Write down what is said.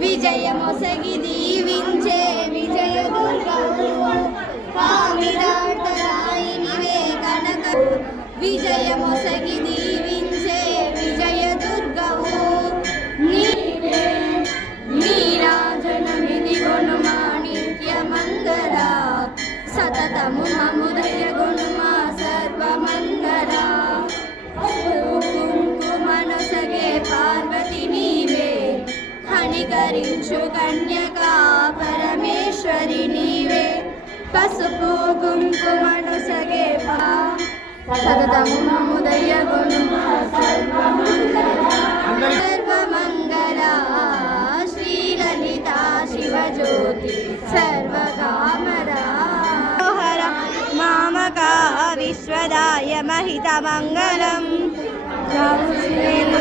విజయమొసగిది వించే విజయ దుర్గరాయినివే కనక. విజయమొసగిది వించే విజయ దుర్గవు నీరాజనమిది గుణమా నిత్యమంగళ. సతతము మముదయ గుణమా ధరించు కన్యకా పరమేశ్వరి నీవే. పసుపు కుంకుమనొసగే పా. సతతము మముదయ గుణమా సర్వమంగళ శ్రీలలిత శివజ్యోతి సర్వకామరా మామకా విశ్వదాయ మహితమంగళం సురేంద్రాయ